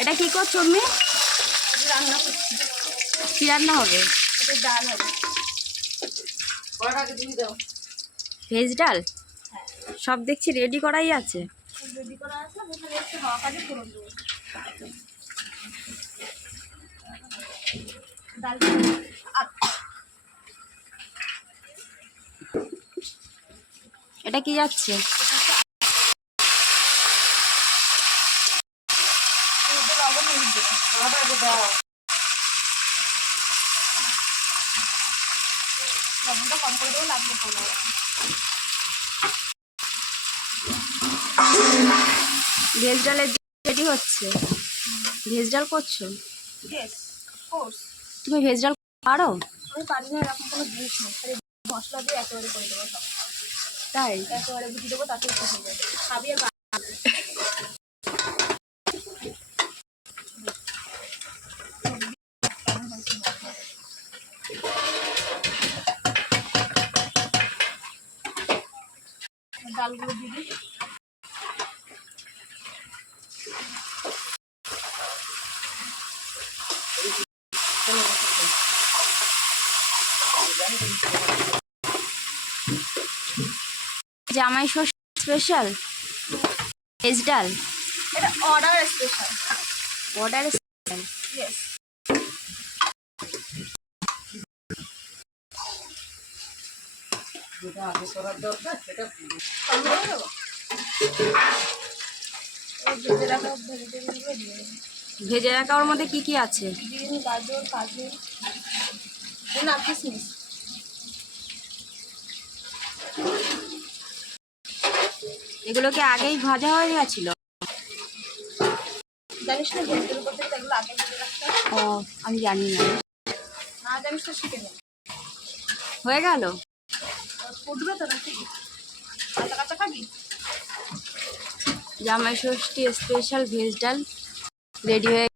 এটা কি করছো তুমি? রান্না করছি। কি রান্না হবে? এটা ডাল হবে। কড়াটাকে দিয়ে দাও। ভেজ ডাল? হ্যাঁ, সব দেখছি রেডি করাই আছে। রেডি করা আছে, ওখানে একটু হাওয়া কাজে ফোড়ন দেবো। ডাল এটা কি যাচ্ছে? লবণ হলুদ দেবো। লবণটা কম করে দেবো, লাগবে ভালো। ভেজ ডালের রেডি হচ্ছে। ভেজ ডাল করছো? Yes, course. তুমি ভেজ ডাল পারো? আমি পারি না, এরকম কোনো জিনিস নেই। খালি মশলা দিয়ে একেবারে করে দেবো সব। তাই? একেবারে বুঝিয়ে দেবো, তাতে একটু হয়ে যাবে। খাবি আর ডালগুলো দিয়ে দিই। জামাই ষষ্ঠী স্পেশাল ভেজ ডাল। এটা order special. Order special? Yes. যেটা আগে করার দরকার সেটা ভেজে রাখা ভেজিটেবলগুলো দিয়ে দেবো। ভেজে রাখা ওর মধ্যে কি কি আছে? বিন, গাজর, কাজু, না কিশমিশ। এগুলো কি আগেই ভাজা হয়ে গেছিল? জানিস না ভেজিটেবল করতে গেলে এগুলো আগে ভেজে রাখতে হয়। ও, আমি জানি না। না জানিস তো শিখে নে। হয়ে গেল? ফুটবে তো নাকি? কাঁচা কাঁচা খাবি? জামাই ষষ্ঠী স্পেশাল ভেজ ডাল রেডি হয়ে